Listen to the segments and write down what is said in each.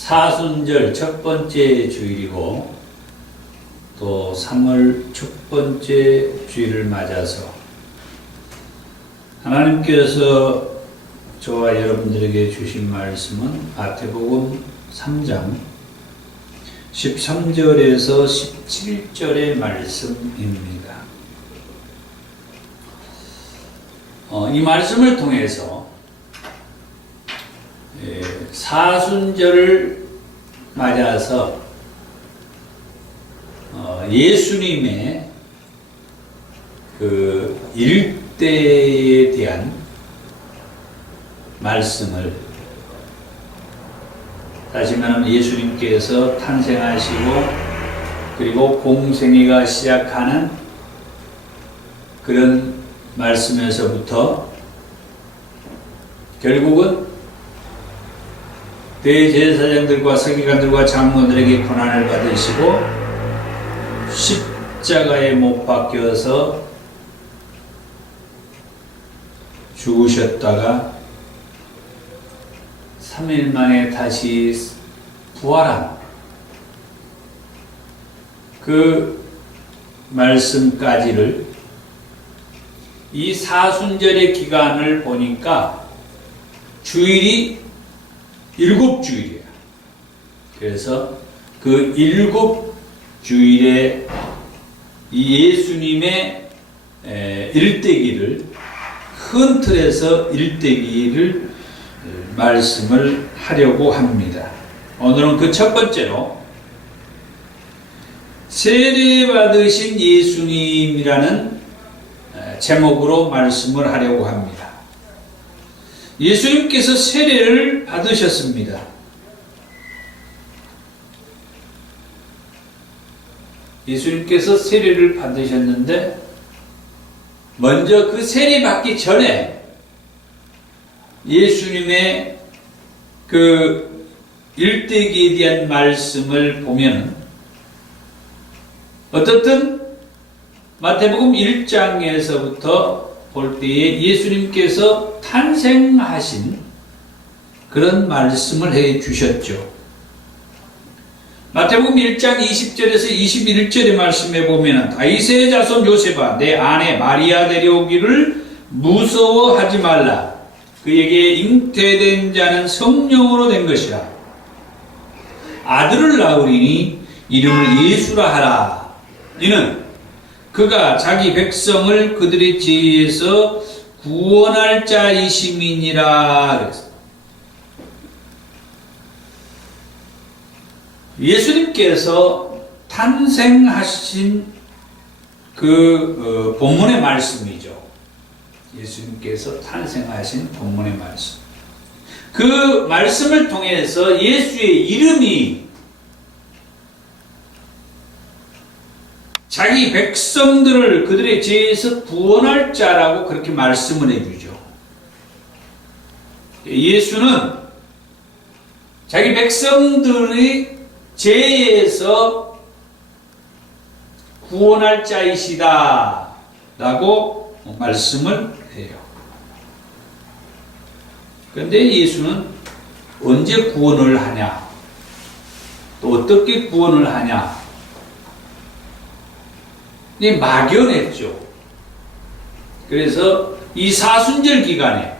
사순절 첫 번째 주일이고 또 3월 첫 번째 주일을 맞아서 하나님께서 저와 여러분들에게 주신 말씀은 마태복음 3장 13절에서 17절의 말씀입니다. 이 말씀을 통해서 사순절을 맞아서 예수님의 그 일대에 대한 말씀을, 다시 말하면 예수님께서 탄생하시고 그리고 공생애가 시작하는 그런 말씀에서부터 결국은 대제사장들과 서기관들과 장로들에게 고난을 받으시고 십자가에 못 박혀서 죽으셨다가 3일 만에 다시 부활한 그 말씀까지를 이 사순절의 기간을 보니까 주일이 7주일이에요. 그래서 그 7주일에 이 예수님의 일대기를, 큰 틀에서 일대기를 말씀을 하려고 합니다. 오늘은 그 첫 번째로 세례받으신 예수님이라는 제목으로 말씀을 하려고 합니다. 예수님께서 세례를 받으셨습니다. 예수님께서 세례를 받으셨는데 먼저 그 세례 받기 전에 예수님의 그 일대기에 대한 말씀을 보면 어떻든 마태복음 1장에서부터 볼 때에 예수님께서 탄생하신 그런 말씀을 해 주셨죠. 마태복음 1장 20절에서 21절의 말씀에 보면 다윗의 자손 요셉아 내 아내 마리아 데려오기를 무서워하지 말라. 그에게 잉태된 자는 성령으로 된 것이라. 아들을 낳으리니 이름을 예수라 하라. 이는 그가 자기 백성을 그들의 죄에서 구원할 자이심이니라. 예수님께서 탄생하신 그 본문의 말씀이죠. 예수님께서 탄생하신 본문의 말씀. 그 말씀을 통해서 예수의 이름이 자기 백성들을 그들의 죄에서 구원할 자라고 그렇게 말씀을 해주죠. 예수는 자기 백성들의 죄에서 구원할 자이시다 라고 말씀을 해요. 그런데 예수는 언제 구원을 하냐, 또 어떻게 구원을 하냐, 막연했죠. 그래서 이 사순절 기간에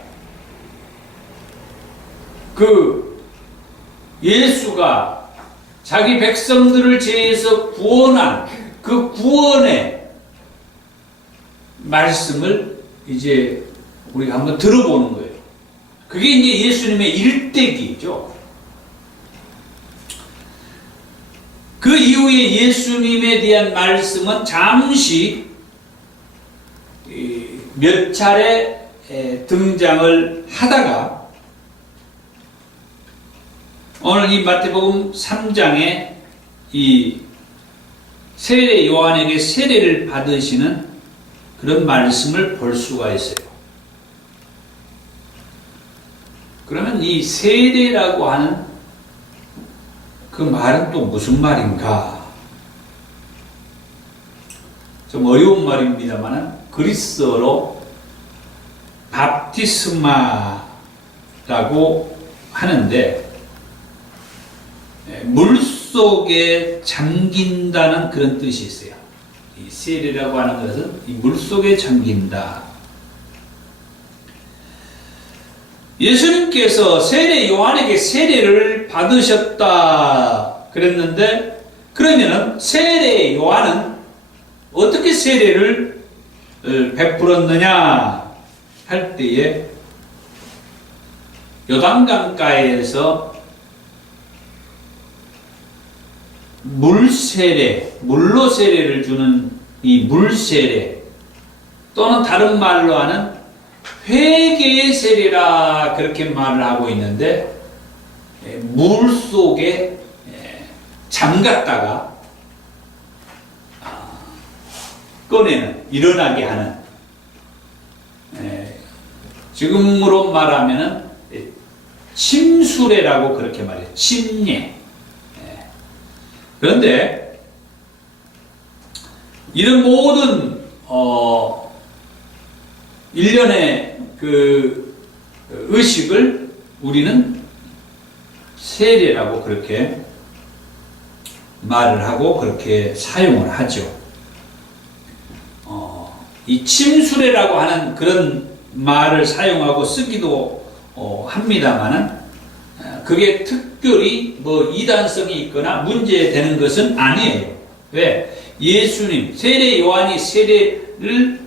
그 예수가 자기 백성들을 죄에서 구원한 그 구원의 말씀을 이제 우리가 한번 들어보는 거예요. 그게 이제 예수님의 일대기죠. 그 이후에 예수님에 대한 말씀은 잠시 몇 차례 등장을 하다가 오늘 이 마태복음 3장에 이 세례 요한에게 세례를 받으시는 그런 말씀을 볼 수가 있어요. 그러면 이 세례라고 하는 그 말은 또 무슨 말인가? 좀 어려운 말입니다만 그리스어로 밥티스마라고 하는데 물속에 잠긴다는 그런 뜻이 있어요. 이 세례라고 하는 것은 이 물속에 잠긴다. 예수님께서 세례 요한에게 세례를 받으셨다 그랬는데, 그러면은 세례 요한은 어떻게 세례를 베풀었느냐 할 때에 요단강가에서 물로 세례를 주는 이 물세례, 또는 다른 말로 하는 회개의 세례라 그렇게 말을 하고 있는데, 물 속에 잠갔다가 꺼내는, 일어나게 하는, 지금으로 말하면은 침수례라고 그렇게 말해요. 침례. 그런데 이런 모든 일련의 그 의식을 우리는 세례라고 그렇게 말을 하고 그렇게 사용을 하죠. 이 침수례라고 하는 그런 말을 사용하고 쓰기도 합니다만은, 그게 특별히 뭐 이단성이 있거나 문제되는 것은 아니에요. 왜? 예수님, 세례 요한이 세례를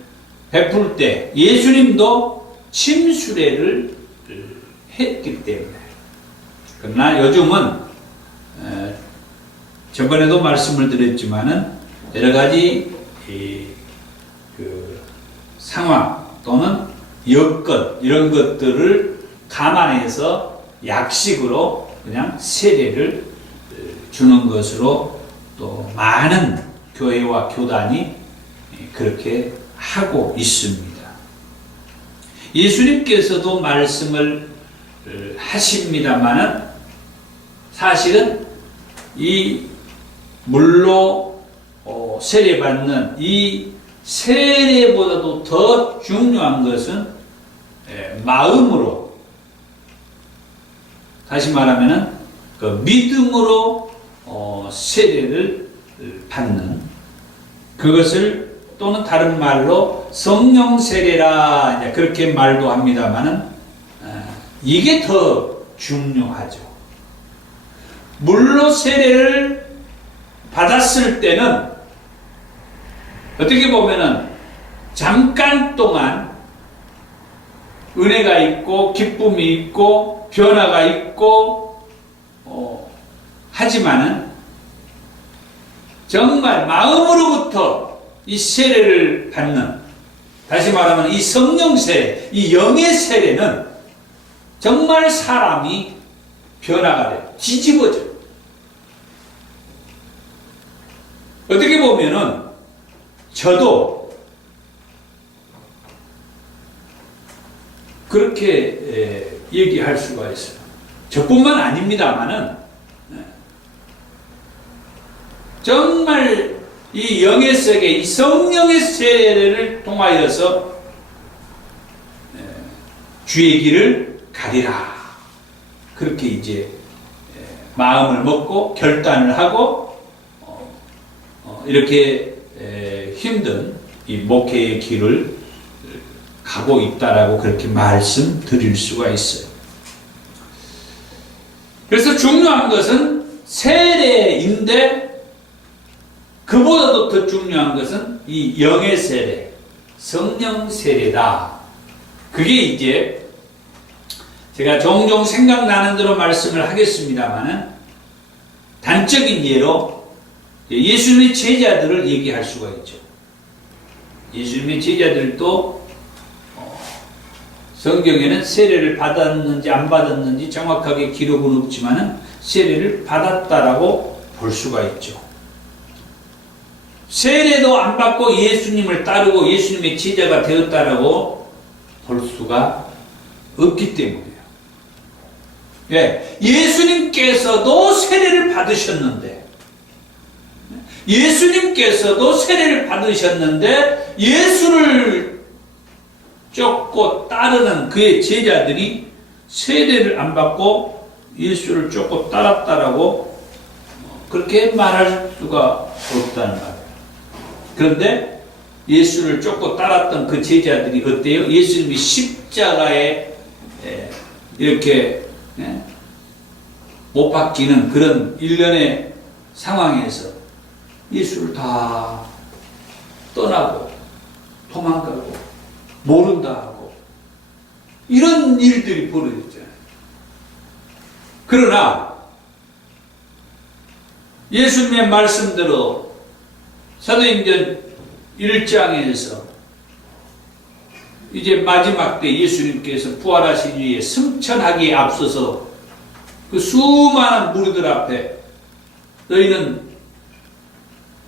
베풀 때 예수님도 침수례를 했기 때문에. 그러나 요즘은 저번에도 말씀을 드렸지만은 여러 가지 그 상황 또는 여건 이런 것들을 감안해서 약식으로 그냥 세례를 주는 것으로 또 많은 교회와 교단이 그렇게 하고 있습니다. 예수님께서도 말씀을 하십니다마는 사실은 이 물로 세례받는 이 세례보다도 더 중요한 것은 마음으로, 다시 말하면은 그 믿음으로 세례를 받는, 그것을 또는 다른 말로 성령 세례라 그렇게 말도 합니다만은 이게 더 중요하죠. 물로 세례를 받았을 때는 어떻게 보면은 잠깐 동안 은혜가 있고 기쁨이 있고 변화가 있고 하지만은 정말 마음으로부터 이 세례를 받는, 다시 말하면 이 성령 세례, 이 영의 세례는 정말 사람이 변화가 돼요. 뒤집어져요. 어떻게 보면은 저도 그렇게 얘기할 수가 있어요. 저뿐만 아닙니다만은 정말 이 영의 세계, 이 성령의 세례를 통하여서 주의 길을 가리라, 그렇게 이제 마음을 먹고 결단을 하고 이렇게 힘든 이 목회의 길을 가고 있다라고 그렇게 말씀드릴 수가 있어요. 그래서 중요한 것은 세례인데, 그보다도 더 중요한 것은 이 영의 세례, 성령 세례다. 그게 이제 제가 종종 생각나는 대로 말씀을 하겠습니다만은, 단적인 예로 예수님의 제자들을 얘기할 수가 있죠. 예수님의 제자들도 성경에는 세례를 받았는지 안 받았는지 정확하게 기록은 없지만은 세례를 받았다라고 볼 수가 있죠. 세례도 안 받고 예수님을 따르고 예수님의 제자가 되었다라고 볼 수가 없기 때문이에요. 예, 예수님께서도 세례를 받으셨는데, 예수를 쫓고 따르는 그의 제자들이 세례를 안 받고 예수를 쫓고 따랐다라고 그렇게 말할 수가 없다는 말이에요. 그런데 예수를 쫓고 따랐던 그 제자들이 어때요? 예수님이 십자가에 이렇게 못 박히는 그런 일련의 상황에서 예수를 다 떠나고 도망가고 모른다 하고 이런 일들이 벌어졌잖아요. 그러나 예수님의 말씀대로 사도행전 1장에서 이제 마지막 때 예수님께서 부활하신 이후에 승천하기에 앞서서 그 수많은 무리들 앞에 너희는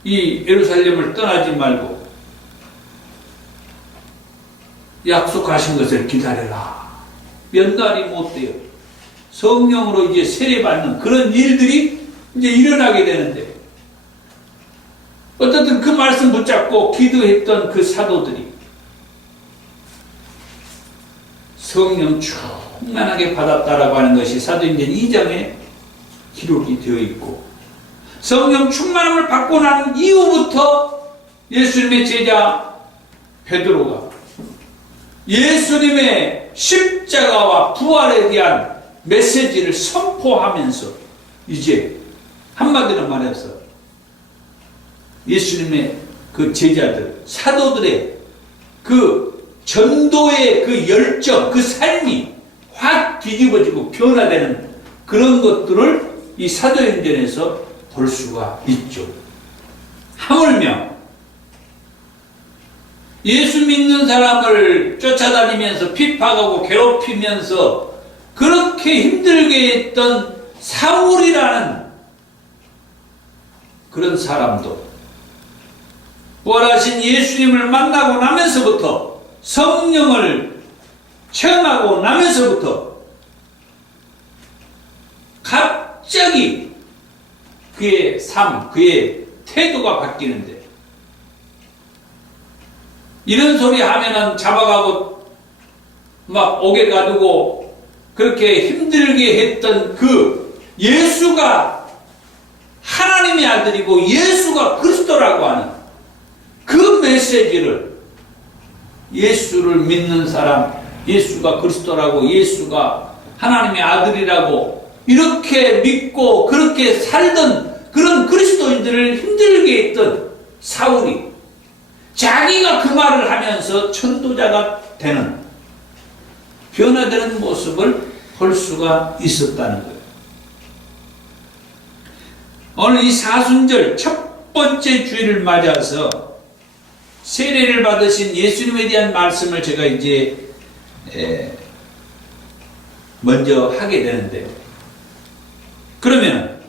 이 예루살렘을 떠나지 말고 약속하신 것을 기다려라. 몇 날이 못 돼요. 성령으로 이제 세례받는 그런 일들이 이제 일어나게 되는데 어떻든 그 말씀 붙잡고 기도했던 그 사도들이 성령 충만하게 받았다라고 하는 것이 사도행전 2장에 기록이 되어 있고 성령 충만함을 받고 난 이후부터 예수님의 제자 베드로가 예수님의 십자가와 부활에 대한 메시지를 선포하면서 이제 한마디로 말해서 예수님의 그 제자들, 사도들의 그 전도의 그 열정, 그 삶이 확 뒤집어지고 변화되는 그런 것들을 이 사도행전에서 볼 수가 있죠. 하물며 예수 믿는 사람을 쫓아다니면서 핍박하고 괴롭히면서 그렇게 힘들게 했던 사울이라는 그런 사람도 부활하신 예수님을 만나고 나면서부터 성령을 체험하고 나면서부터 갑자기 그의 삶, 그의 태도가 바뀌는데 이런 소리 하면은 잡아가고 막 옥에 가두고 그렇게 힘들게 했던 그 예수가 하나님의 아들이고 예수가 그리스도라고 하는 그 메시지를 예수를 믿는 사람, 예수가 그리스도라고 예수가 하나님의 아들이라고 이렇게 믿고 그렇게 살던 그런 그리스도인들을 힘들게 했던 사울이 자기가 그 말을 하면서 전도자가 되는 변화되는 모습을 볼 수가 있었다는 거예요. 오늘 이 사순절 첫 번째 주일을 맞아서 세례를 받으신 예수님에 대한 말씀을 제가 이제 먼저 하게 되는데요. 그러면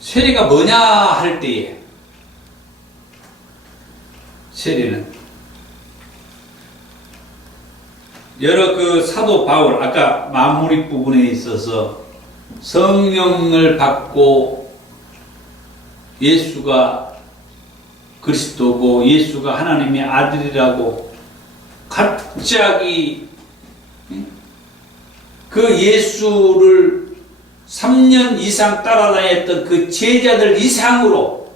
세례가 뭐냐 할 때에 세례는 여러 그 사도 바울 아까 마무리 부분에 있어서 성령을 받고 예수가 그리스도고 예수가 하나님의 아들이라고 갑자기 그 예수를 3년 이상 따라다녔던 그 제자들 이상으로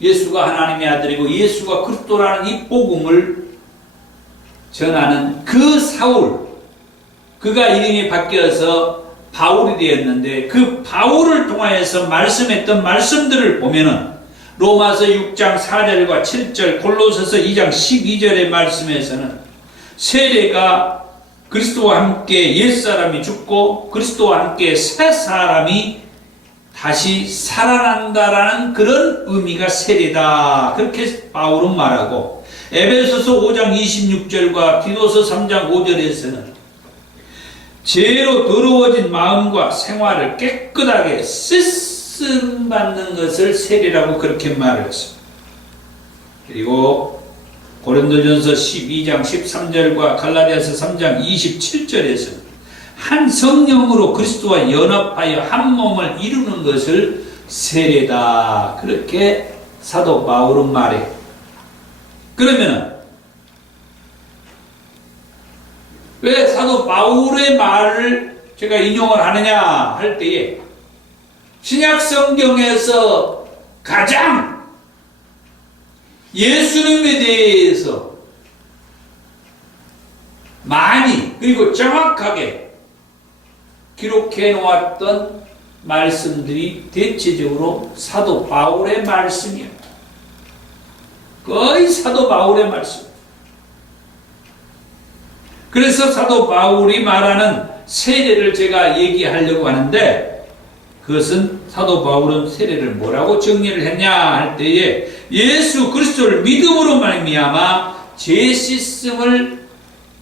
예수가 하나님의 아들이고 예수가 그리스도라는 이 복음을 전하는 그 사울, 그가 이름이 바뀌어서 바울이 되었는데 그 바울을 통하여서 말씀했던 말씀들을 보면은 로마서 6장 4절과 7절, 골로새서 2장 12절의 말씀에서는 세례가 그리스도와 함께 옛사람이 죽고 그리스도와 함께 새 사람이 다시 살아난다라는 그런 의미가 세례다. 그렇게 바울은 말하고 에베소서 5장 26절과 디도서 3장 5절에서는 죄로 더러워진 마음과 생활을 깨끗하게 씻음받는 것을 세례라고 그렇게 말을 했습니다. 그리고 고린도전서 12장 13절과 갈라디아서 3장 27절에서 한 성령으로 그리스도와 연합하여 한 몸을 이루는 것을 세례다. 그렇게 사도 바울은 말해요. 그러면 왜 사도 바울의 말을 제가 인용을 하느냐 할 때에 신약 성경에서 가장 예수님에 대해서 많이 그리고 정확하게 기록해 놓았던 말씀들이 대체적으로 사도 바울의 말씀이에요. 거의 사도 바울의 말씀. 그래서 사도 바울이 말하는 세례를 제가 얘기하려고 하는데, 그것은 사도 바울은 세례를 뭐라고 정리를 했냐 할 때에 예수 그리스도를 믿음으로 말미암아 죄 씻음을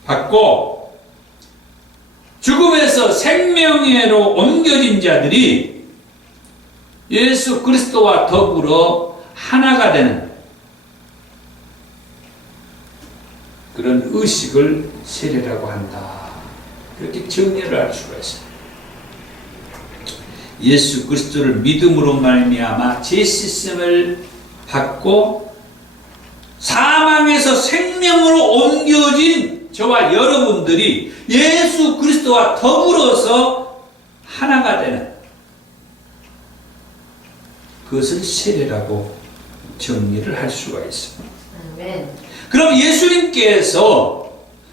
받고 죽음에서 생명에로 옮겨진 자들이 예수 그리스도와 더불어 하나가 되는 그런 의식을 세례라고 한다. 그렇게 정리를 할 수가 있습니다. 예수 그리스도를 믿음으로 말미암아 죄 씻음을 받고 사망에서 생명으로 옮겨진 저와 여러분들이 예수 그리스도와 더불어서 하나가 되는 그것을 세례라고 정리를 할 수가 있습니다. 아멘. 그럼 예수님께서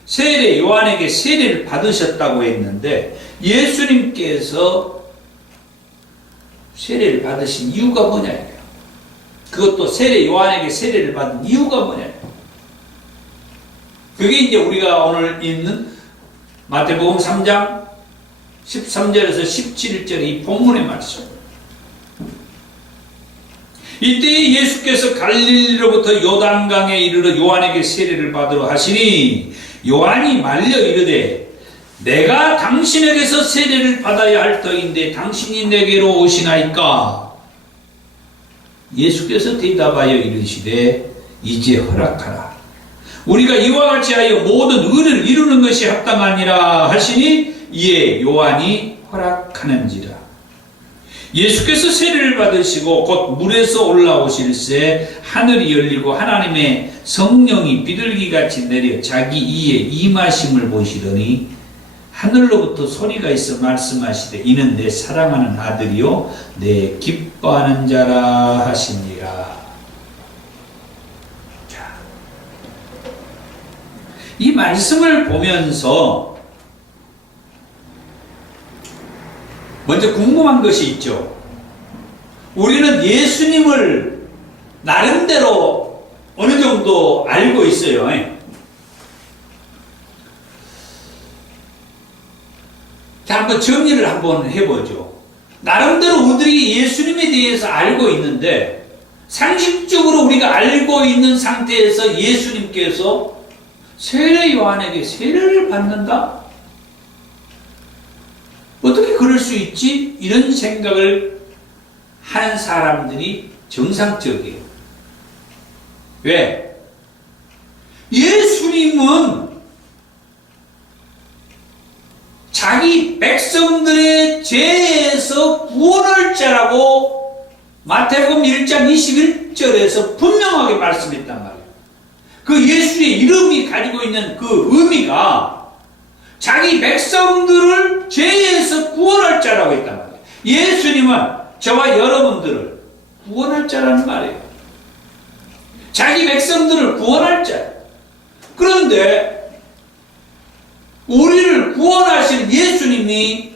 세례 요한에게 세례를 받으셨다고 했는데 예수님께서 세례를 받으신 이유가 뭐냐? 그것도 세례 요한에게 세례를 받은 이유가 뭐냐? 그게 이제 우리가 오늘 읽는 마태복음 3장 13절에서 17절 이 본문의 말씀. 이때 예수께서 갈릴리로부터 요단강에 이르러 요한에게 세례를 받으러 하시니 요한이 말려 이르되 내가 당신에게서 세례를 받아야 할 터인데 당신이 내게로 오시나이까? 예수께서 대답하여 이르시되 이제 허락하라. 우리가 이와 같이 하여 모든 의를 이루는 것이 합당하니라 하시니 이에 요한이 허락하는지라. 예수께서 세례를 받으시고 곧 물에서 올라오실새 하늘이 열리고 하나님의 성령이 비둘기같이 내려 자기 이에 임하심을 보시더니 하늘로부터 소리가 있어 말씀하시되 이는 내 사랑하는 아들이요 내 기뻐하는 자라 하시니라. 자, 이 말씀을 보면서 먼저 궁금한 것이 있죠. 우리는 예수님을 나름대로 어느 정도 알고 있어요. 자, 한번 정리를 한번 해보죠. 나름대로 우리들이 예수님에 대해서 알고 있는데 상식적으로 우리가 알고 있는 상태에서 예수님께서 세례 요한에게 세례를 받는다? 어떻게 그럴 수 있지? 이런 생각을 하는 사람들이 정상적이에요. 왜? 예수님은 자기 백성들의 죄에서 구원할 자라고 마태복음 1장 21절에서 분명하게 말씀했단 말이에요. 그 예수의 이름이 가지고 있는 그 의미가 자기 백성들을 죄에서 구원할 자라고 했단 말이에요. 예수님은 저와 여러분들을 구원할 자라는 말이에요. 자기 백성들을 구원할 자. 그런데 우리를 구원하신 예수님이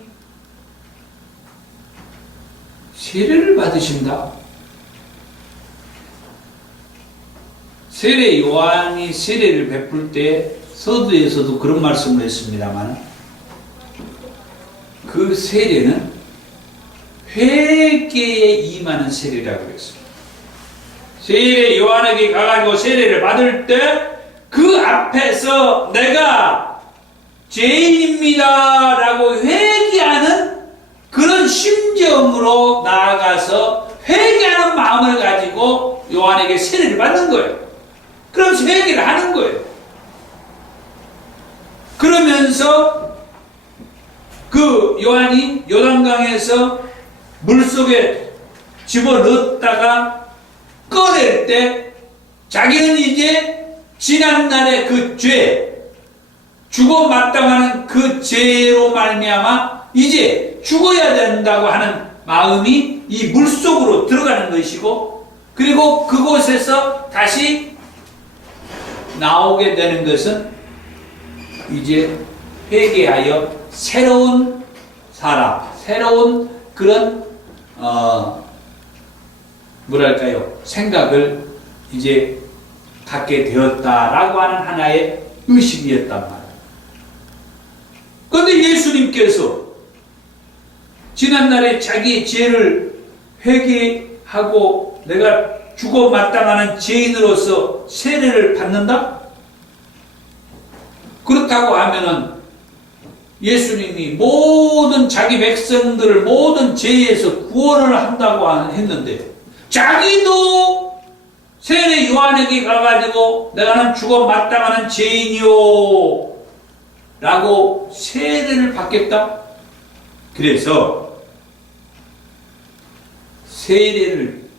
세례를 받으신다. 세례 요한이 세례를 베풀 때 서두에서도 그런 말씀을 했습니다만 그 세례는 회개에 임하는 세례라고 그랬습니다. 세례 요한에게 가가지고 세례를 받을 때 그 앞에서 내가 죄인입니다 라고 회개하는 그런 심정으로 나아가서 회개하는 마음을 가지고 요한에게 세례를 받는 거예요. 그러면서 회개를 하는 거예요. 그러면서 그 요한이 요단강에서 물속에 집어넣었다가 꺼낼 때 자기는 이제 지난날의 그 죄, 죽어 마땅하는 그 죄로 말미암아 이제 죽어야 된다고 하는 마음이 이 물속으로 들어가는 것이고, 그리고 그곳에서 다시 나오게 되는 것은 이제 회개하여 새로운 사람, 새로운 그런 뭐랄까요, 생각을 이제 갖게 되었다라고 하는 하나의 의식이었단 말이에요. 그런데 예수님께서 지난날에 자기의 죄를 회개하고 내가 죽어 마땅하는 죄인으로서 세례를 받는다? 그렇다고 하면은 예수님이 모든 자기 백성들을 모든 죄에서 구원을 한다고 했는데, 자기도 세례 요한에게 가가지고 내가는 죽어 마땅하는 죄인이요 라고 세례를 받겠다? 그래서 세례를,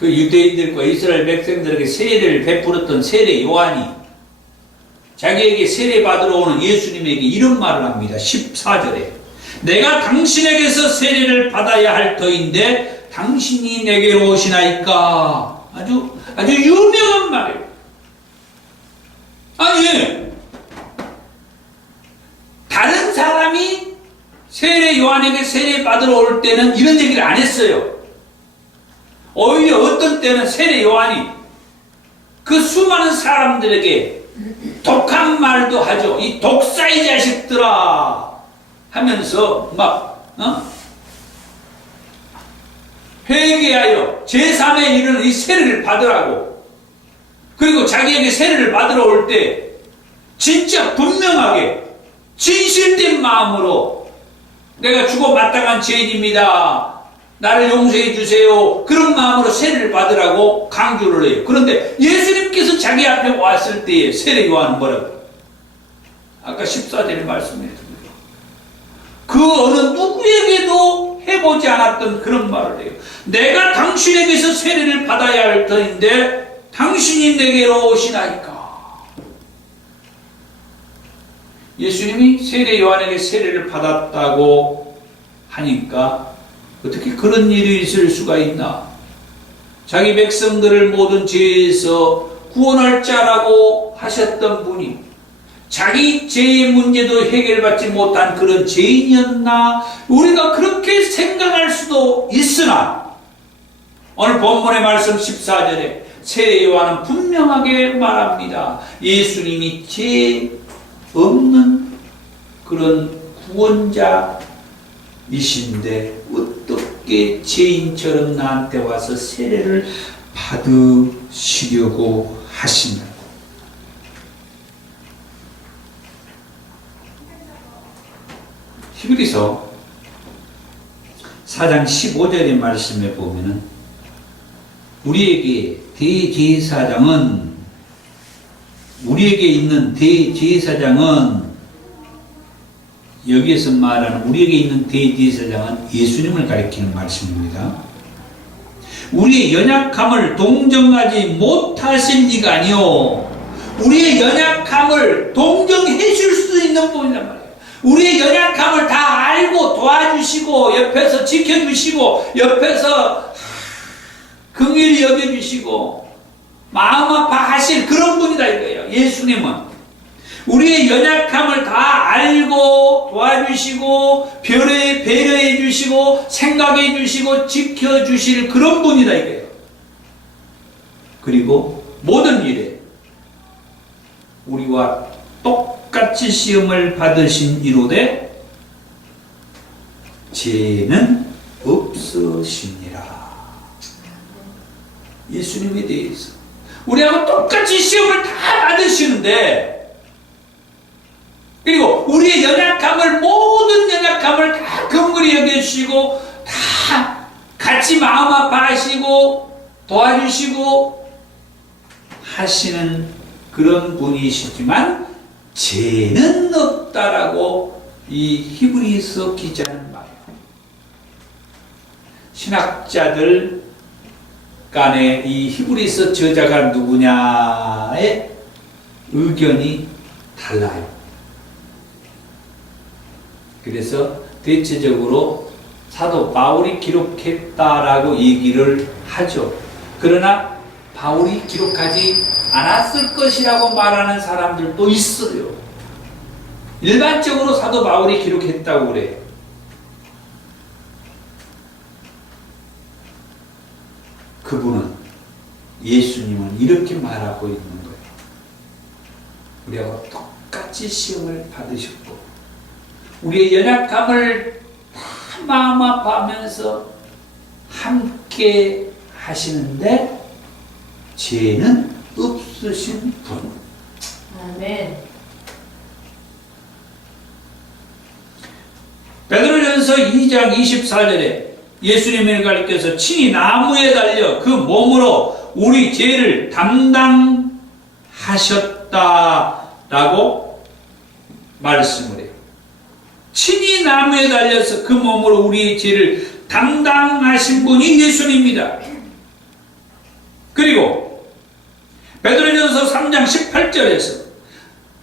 그 유대인들과 이스라엘 백성들에게 세례를 베풀었던 세례 요한이 자기에게 세례 받으러 오는 예수님에게 이런 말을 합니다. 14절에 내가 당신에게서 세례를 받아야 할 터인데 당신이 내게로 오시나이까. 아주 유명한 말이에요. 아니, 다른 사람이 세례 요한에게 세례 받으러 올 때는 이런 얘기를 안 했어요. 오히려 어떤 때는 세례 요한이 그 수많은 사람들에게 독한 말도 하죠. 이 독사의 자식들아 하면서 막 회개하여 제3의 이르는 이 세례를 받으라고. 그리고 자기에게 세례를 받으러 올 때 진짜 분명하게 진실된 마음으로 내가 죽어 마땅한 죄인입니다, 나를 용서해 주세요, 그런 마음으로 세례를 받으라고 강조를 해요. 그런데 예수님께서 자기 앞에 왔을 때에 세례 요한은 뭐라고? 아까 14절에 말씀했습니다. 그 어느 누구에게도 해보지 않았던 그런 말을 해요. 내가 당신에게서 세례를 받아야 할 터인데 당신이 내게로 오시나이까. 예수님이 세례 요한에게 세례를 받았다고 하니까 어떻게 그런 일이 있을 수가 있나? 자기 백성들을 모든 죄에서 구원할 자라고 하셨던 분이 자기 죄의 문제도 해결받지 못한 그런 죄인이었나? 우리가 그렇게 생각할 수도 있으나 오늘 본문의 말씀 14절에 세례 요한은 분명하게 말합니다. 예수님이 죄 없는 그런 구원자이신데 어떻게 죄인처럼 나한테 와서 세례를 받으시려고 하시냐고. 히브리서 4장 15절의 말씀에 보면은 우리에게 우리에게 있는 대제사장은, 여기에서 말하는 우리에게 있는 대제사장은 예수님을 가리키는 말씀입니다. 우리의 연약함을 동정하지 못하신 이가 아니요, 우리의 연약함을 동정해 줄 수 있는 분이란 말이에요. 우리의 연약함을 다 알고 도와주시고 옆에서 지켜주시고 옆에서 긍휼히 여겨주시고 마음 아파하실 그런 분이다 이거예요. 예수님은 우리의 연약함을 다 알고 도와주시고 배려해 주시고 생각해 주시고 지켜주실 그런 분이다 이거예요. 그리고 모든 일에 우리와 똑같이 시험을 받으신 이로되 죄는 없으시니라. 예수님에 대해서 우리하고 똑같이 시험을 다 받으시는데, 그리고 우리의 연약함을, 모든 연약함을 다 긍휼히 여겨주시고 다 같이 마음 아파하시고 도와주시고 하시는 그런 분이시지만 죄는 없다라고 이 히브리서 기자는 말이에요. 신학자들 간에 이 히브리서 저자가 누구냐의 의견이 달라요. 그래서 대체적으로 사도 바울이 기록했다라고 얘기를 하죠. 그러나 바울이 기록하지 않았을 것이라고 말하는 사람들도 있어요. 일반적으로 사도 바울이 기록했다고 그래요. 그분은, 예수님은 이렇게 말하고 있는 거예요. 우리하고 똑같이 시험을 받으셨고 우리의 연약함을 다 마음 아파하면서 함께 하시는데 죄는 없으신 분. 아멘. 베드로전서 2장 24절에 예수님을 가리켜서 친히 나무에 달려 그 몸으로 우리 죄를 담당하셨다라고 말씀을 해요. 친히 나무에 달려서 그 몸으로 우리의 죄를 담당하신 분이 예수님입니다. 그리고 베드로전서 3장 18절에서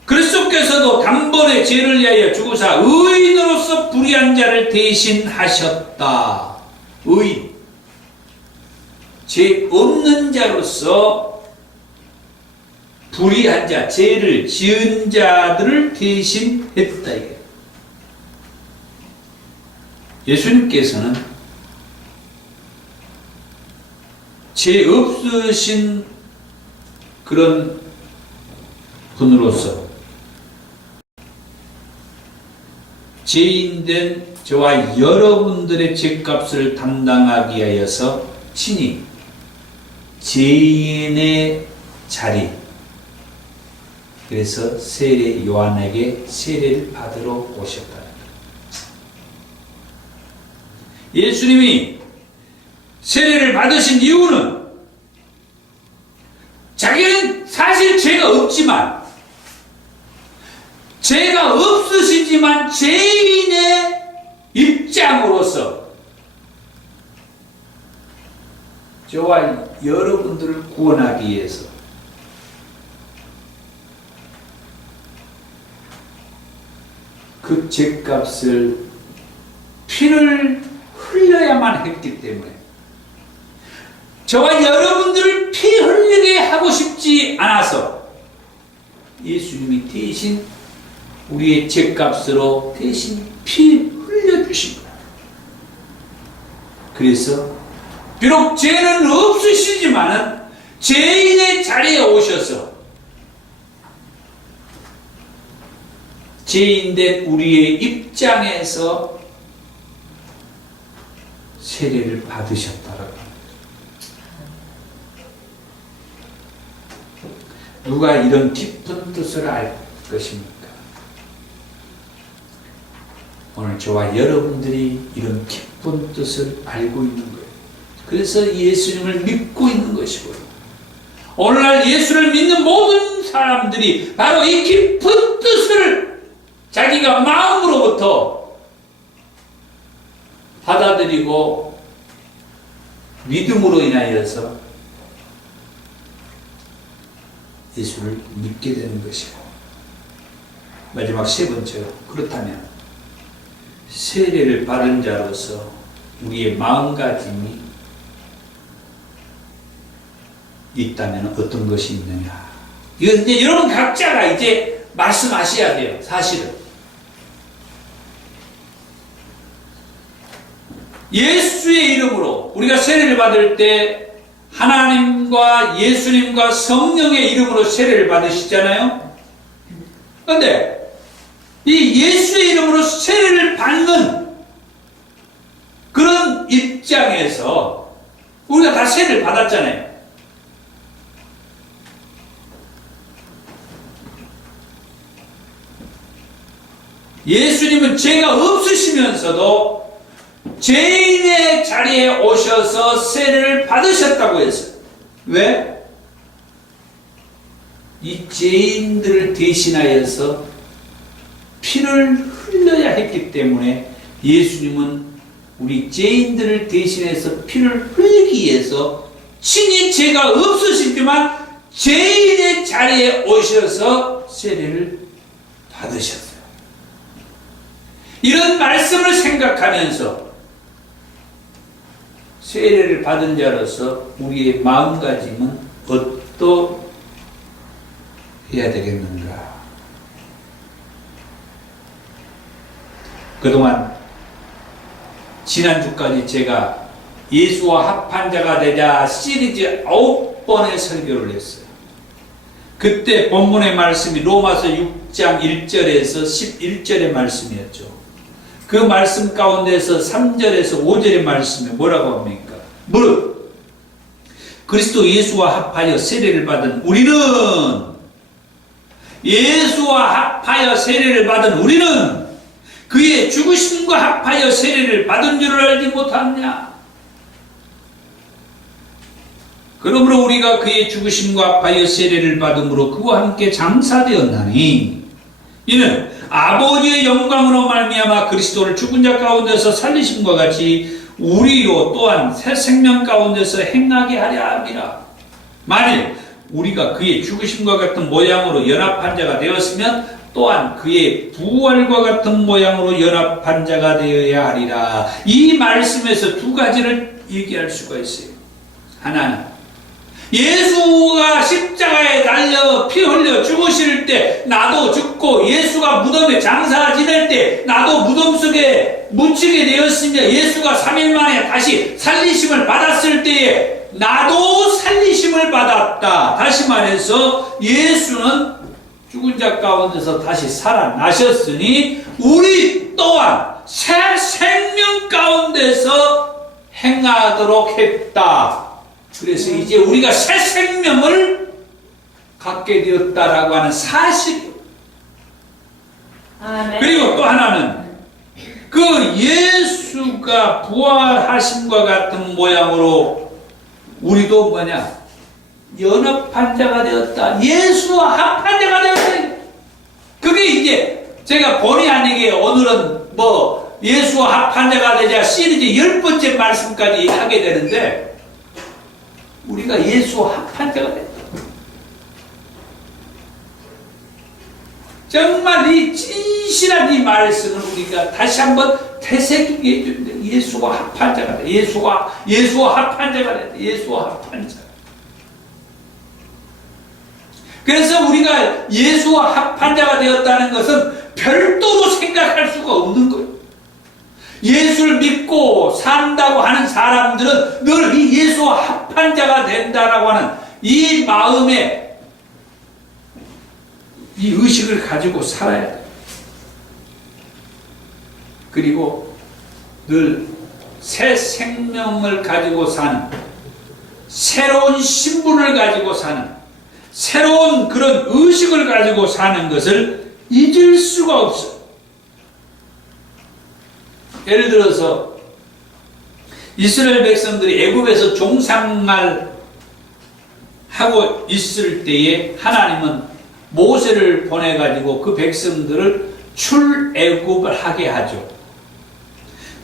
그리스도께서도 단번에 죄를 위하여 죽으사 의인으로서 불의한 자를 대신하셨다. 의인, 죄 없는 자로서 불의한 자, 죄를 지은 자들을 대신했다. 예수님께서는 죄 없으신 그런 분으로서 죄인된 저와 여러분들의 죄값을 담당하기 위하여서 친히 죄인의 자리, 그래서 세례 요한에게 세례를 받으러 오셨다. 예수님이 세례를 받으신 이유는 자기는 사실 죄가 없지만, 죄가 없으시지만 죄인의 입장으로서 저와 여러분들을 구원하기 위해서 그 죄값을 피를 흘려야만 했기 때문에 저와 여러분들을 피 흘리게 하고 싶지 않아서 예수님이 대신 우리의 죄값으로 대신 피 흘려주신 거예요. 그래서 비록 죄는 없으시지만은 죄인의 자리에 오셔서 죄인된 우리의 입장에서 세례를 받으셨다라고 합니다. 누가 이런 깊은 뜻을 알 것입니까? 오늘 저와 여러분들이 이런 깊은 뜻을 알고 있는 거예요. 그래서 예수님을 믿고 있는 것이고요. 오늘날 예수를 믿는 모든 사람들이 바로 이 깊은 뜻을 자기가 마음으로부터 받아들이고 믿음으로 인하여서 예수를 믿게 되는 것이고, 마지막 세 번째로, 그렇다면 세례를 받은 자로서 우리의 마음가짐이 있다면 어떤 것이 있느냐. 이건 이제 여러분 각자가 이제 말씀하셔야 돼요. 사실은 예수의 이름으로 우리가 세례를 받을 때 하나님과 예수님과 성령의 이름으로 세례를 받으시잖아요. 그런데 이 예수의 이름으로 세례를 받는 그런 입장에서 우리가 다 세례를 받았잖아요. 예수님은 죄가 없으시면서도 죄인의 자리에 오셔서 세례를 받으셨다고 했어요. 왜? 이 죄인들을 대신하여서 피를 흘려야 했기 때문에 예수님은 우리 죄인들을 대신해서 피를 흘리기 위해서 친히 죄가 없으시지만 죄인의 자리에 오셔서 세례를 받으셨어요. 이런 말씀을 생각하면서 세례를 받은 자로서 우리의 마음가짐은 어떠해야 되겠는가? 그동안 지난주까지 제가 예수와 합한 자가 되자 시리즈 9번의 설교를 했어요. 그때 본문의 말씀이 로마서 6장 1절에서 11절의 말씀이었죠. 그 말씀 가운데서 3절에서 5절의 말씀에 뭐라고 합니까? 무릇 그리스도 예수와 합하여 세례를 받은 우리는, 예수와 합하여 세례를 받은 우리는 그의 죽으심과 합하여 세례를 받은 줄을 알지 못하느냐? 그러므로 우리가 그의 죽으심과 합하여 세례를 받음으로 그와 함께 장사되었나니 이는 아버지의 영광으로 말미암아 그리스도를 죽은 자 가운데서 살리심과 같이 우리로 또한 새 생명 가운데서 행하게 하려 함이라. 만일 우리가 그의 죽으심과 같은 모양으로 연합한 자가 되었으면 또한 그의 부활과 같은 모양으로 연합한 자가 되어야 하리라. 이 말씀에서 두 가지를 얘기할 수가 있어요. 하나는 예수가 십자가에 달려 피 흘려 죽으실 때 나도 죽고, 예수가 무덤에 장사 지낼 때 나도 무덤 속에 묻히게 되었으며, 예수가 3일 만에 다시 살리심을 받았을 때에 나도 살리심을 받았다. 다시 말해서 예수는 죽은 자 가운데서 다시 살아나셨으니 우리 또한 새 생명 가운데서 행하도록 했다. 그래서 이제 우리가 새 생명을 갖게 되었다라고 하는 사실. 그리고 또 하나는 그 예수가 부활하심과 같은 모양으로 우리도 뭐냐? 연합한 자가 되었다. 예수와 합한 자가 되었다. 그게 이제 제가 본의 아니게 오늘은 예수와 합한 자가 되자 시리즈 10번째 말씀까지 하게 되는데, 우리가 예수와 합한 자가 됐다. 정말 이 진실한 이 말씀을 우리가 다시 한번 되새기게 해주는데, 예수와 합한 자가 됐다. 예수와 합한 자가 됐다. 예수와 합한 자. 그래서 우리가 예수와 합한 자가 되었다는 것은 별도로 생각할 수가 없는 거예요. 예수를 믿고 산다고 하는 사람들은 늘 이 예수와 합한 자가 된다라고 하는 이 마음에 이 의식을 가지고 살아야 돼. 그리고 늘 새 생명을 가지고 사는, 새로운 신분을 가지고 사는, 새로운 그런 의식을 가지고 사는 것을 잊을 수가 없어요. 예를 들어서 이스라엘 백성들이 애굽에서 종상말 하고 있을 때에 하나님은 모세를 보내가지고 그 백성들을 출애굽을 하게 하죠.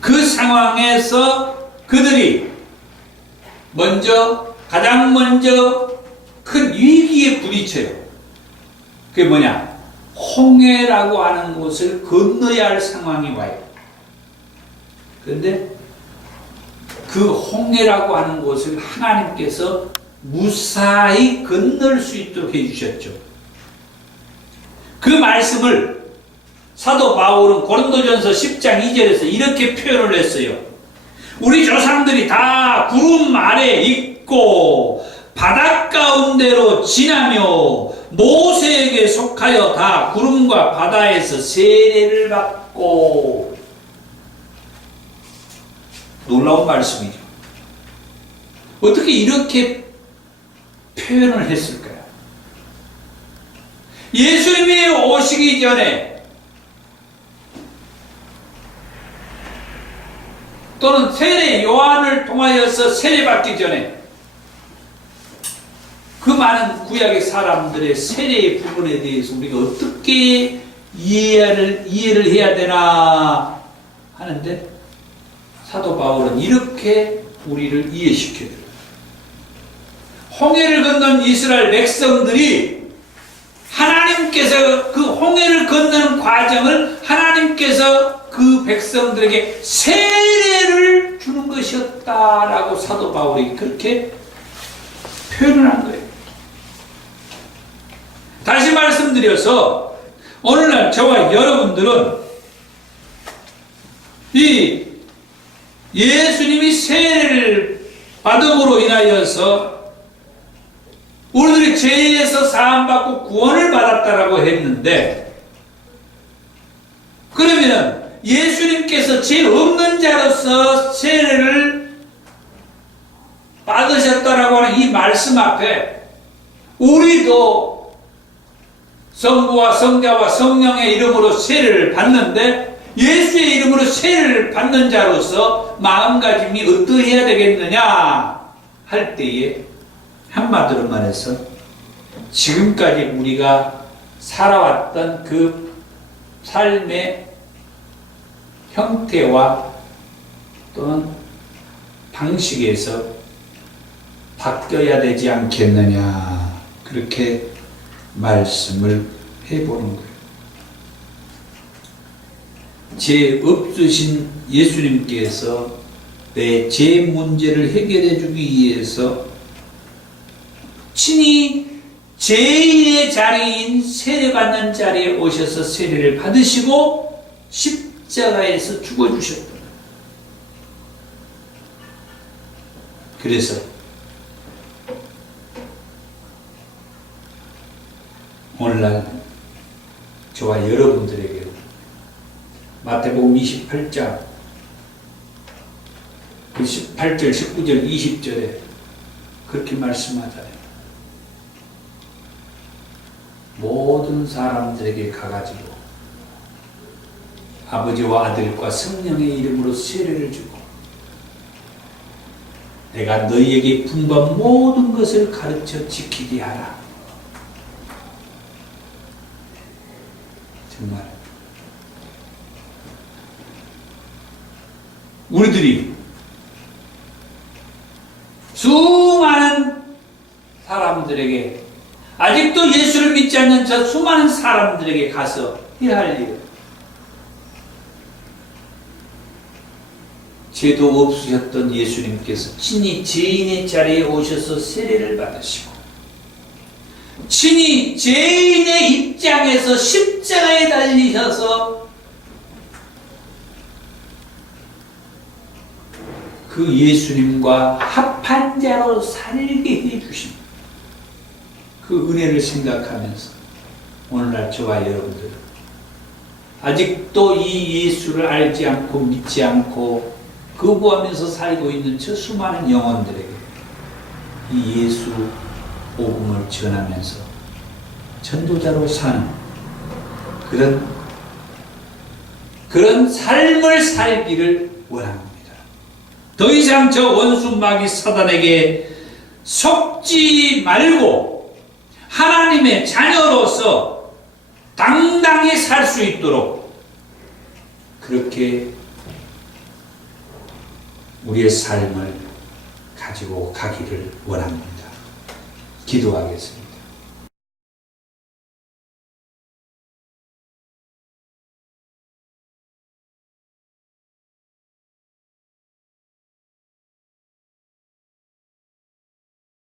그 상황에서 그들이 가장 먼저 큰 위기에 부딪혀요. 그게 뭐냐? 홍해라고 하는 곳을 건너야 할 상황이 와요. 그런데 그 홍해라고 하는 곳을 하나님께서 무사히 건널 수 있도록 해주셨죠. 그 말씀을 사도 바울은 고린도전서 10장 2절에서 이렇게 표현을 했어요. 우리 조상들이 다 구름 아래 있고 바닷 가운데로 지나며 모세에게 속하여 다 구름과 바다에서 세례를 받고. 놀라운 말씀이죠. 어떻게 이렇게 표현을 했을까요? 예수님이 오시기 전에 또는 세례 요한을 통하여서 세례받기 전에 그 많은 구약의 사람들의 세례의 부분에 대해서 우리가 어떻게 이해를 해야 되나 하는데, 사도 바울은 이렇게 우리를 이해시켜줘요. 홍해를 건넌 이스라엘 백성들이 하나님께서 그 홍해를 건너는 과정을 하나님께서 그 백성들에게 세례를 주는 것이었다라고 사도 바울이 그렇게 표현을 한 거예요. 다시 말씀드려서 오늘날 저와 여러분들은 이 예수님이 세례를 받음으로 인하여서 우리들이 죄에서 사함받고 구원을 받았다라고 했는데, 그러면 예수님께서 죄 없는 자로서 세례를 받으셨다라고 하는 이 말씀 앞에 우리도 성부와 성자와 성령의 이름으로 세례를 받는데, 예수의 이름으로 세례를 받는 자로서 마음가짐이 어떠해야 되겠느냐 할 때에 한마디로 말해서 지금까지 우리가 살아왔던 그 삶의 형태와 또는 방식에서 바뀌어야 되지 않겠느냐, 그렇게 말씀을 해보는 거예요. 죄 없으신 예수님께서 내 죄 문제를 해결해 주기 위해서 친히 제2의 자리인 세례받는 자리에 오셔서 세례를 받으시고 십자가에서 죽어주셨다. 그래서 오늘날 저와 여러분들에게 마태복음 28장 그 18절, 19절, 20절에 그렇게 말씀하잖아요. 모든 사람들에게 가가지고 아버지와 아들과 성령의 이름으로 세례를 주고 내가 너희에게 분부한 모든 것을 가르쳐 지키게 하라. 정말 우리들이 수많은 사람들에게, 아직도 예수를 믿지 않는 저 수많은 사람들에게 가서 해야 할 일, 죄도 없으셨던 예수님께서 친히 죄인의 자리에 오셔서 세례를 받으시고 친히 죄인의 입장에서 십자가에 달리셔서 그 예수님과 합한 자로 살게 해주신 그 은혜를 생각하면서 오늘날 저와 여러분들 아직도 이 예수를 알지 않고 믿지 않고 거부하면서 살고 있는 저 수많은 영혼들에게 이 예수 복음을 전하면서 전도자로 사는 그런 삶을 살기를 원합니다. 더 이상 저 원수 마귀 사단에게 속지 말고 하나님의 자녀로서 당당히 살 수 있도록 그렇게 우리의 삶을 가지고 가기를 원합니다. 기도하겠습니다.